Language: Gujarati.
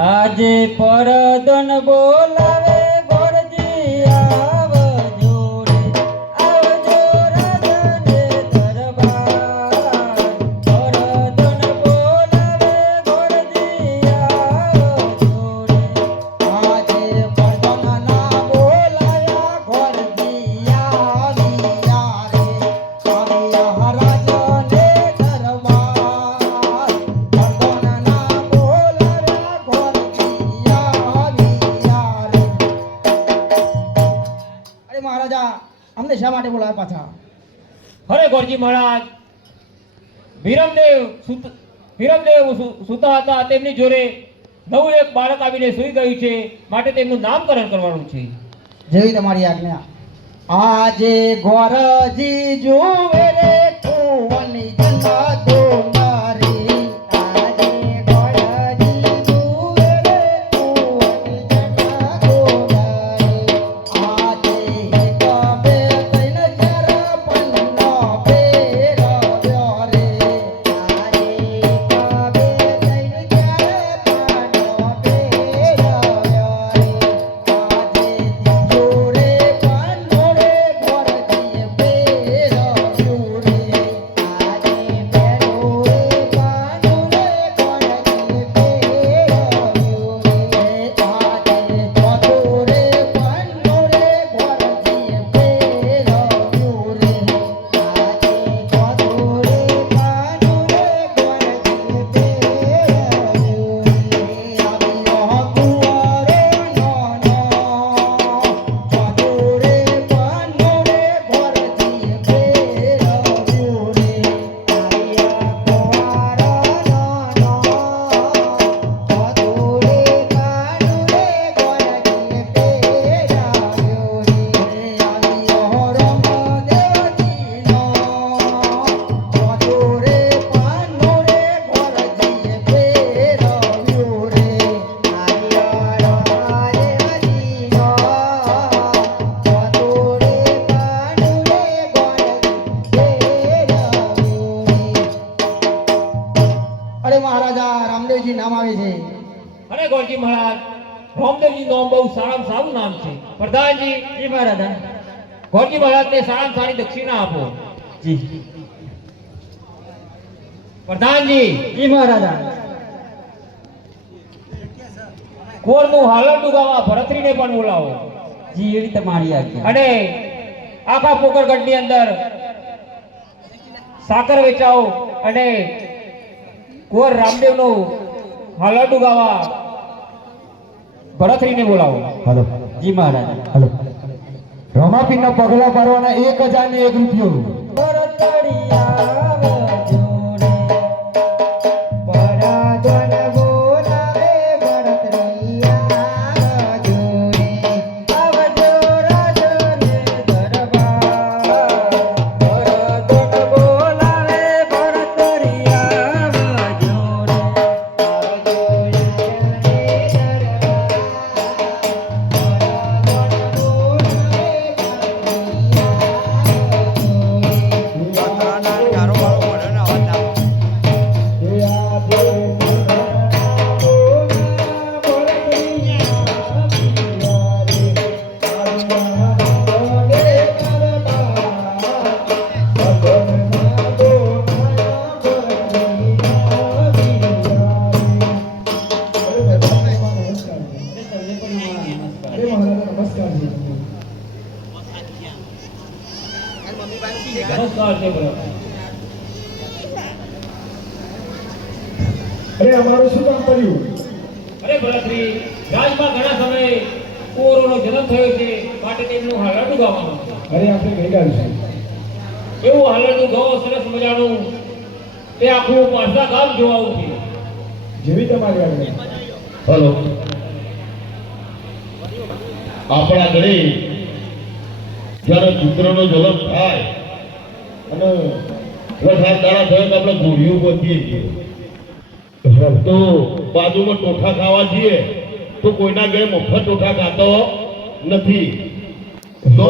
આજે પરદન બોલાવે ગોરજી આવજો રે આવજો રાજને દરબાર પરદન બોલાવે ગોરજી આવજો રે આજે પરદન ના બોલાયા ગોરજી આવ્યા રે આવ્યા રાજને દરબાર પરદન ના બોલાયા ગોરજી આવ્યા રે અરે મહારાજા અમને શા માટે બોલાવ્યા પાછા? અરે ગોરજી મહારાજ, વીરમદેવ સુતા હતા, તેમની જોડે નવું એક બાળક આવીને સૂઈ ગયું છે, માટે તેમનું નામકરણ કરવાનું છે. જેવી તમારી આજ્ઞા. આજે ગોરજી જુએ રે કુંવરની જન્નતો મારી આજે ગોરજી જુએ રે કુંવરની જન્નતો મારી આજે કબે તૈન જરા પન્નો ફેરવ્યો રે આજે કબે તૈન જરા પન્નો ફેરવ્યો રે આજે જોડે પન્નો રે ગોરજી ફેરવ્યો રે આજે પેરો રે પન્નો રે ગોરજી ફેરવ્યો રે આજે ચોથો રે પન્નો રે ગોરજી ફેરવ્યો રે આજે ચોથો રે પન્નો રે ગોરજી ફેરવ્યો રે આવ્યો કુંવરો નાનો ચોથો રે પન્નો રે ગોરજી ફેરવ્યો રે આવ્યા કુંવરો નાનો ચોથો રે પન્નો રે ગોરજી ફેરવ્યો રે આવ્યો રમદેવજીનો ચોથો રે પન્નો રે ગોરજી ફેરવ્યો રે આવ્યો રમદેવજીનો ચોથો રે પન્નો રે ગોરજી ફેરવ્યો રે. અરે મહારાજા, રામદેવજી નામ આવે છે. અરે ગોરજી મહારાજ, રામદેવજી નામ બહુ સારામાં સારું નામ છે. પ્રધાનજી, જી મહારાજા. ગોરજી મહારાજને સારામાં સારી દક્ષિણા આપો. જી પ્રધાનજી, જી મહારાજા. કોરનું હાલરડું ગાવા ભરતરીને પણ બોલાવો. જી એવી તમારી આજ્ઞા. અને આખા પોકરગઢની અંદર સાકર વેચાવો અને કુંવર રામદેવનું હાલરડું ગાવા ભરતરીને બોલાવો. હાલો જી મહારાજા. હાલો રમાપીરના પગલા પાડવાના 1001 રૂપિયો. ભરતડી આવજો રે પરદન બોલાવે ભરતડી આવજો રે આવજો રાજને દરબાર પરદન બોલાવે ભરતડી આવજો રે આવજો રાજને નમસ્કાર છે બોલો. અરે અમારું શું કામ કર્યું? અરે ભરતરી, રાજમાં ઘણા સમયે કુંવરોનો જન્મ થયો છે, માટે તેમનું હાલરડું ગાવાનું છે. અરે આપણે કઈ ગાયું એવું હાલરડું ગાવો સરસ મજાનું, તે આખું પાછા ગામ જોવાનું છે. જેવી તમારી આજ્ઞા. હલો, આપણા ઘરે જ્યારે પુત્રનો જન્મ થાય અને વરસાદ દાડા થયો તો આપણે ગોળીઓ ગોતીએ છીએ. તો બાજુમાં ટોઠા ખાવા જઈએ તો કોઈના ઘરે મફત ટોઠા ખાતો નથી. તો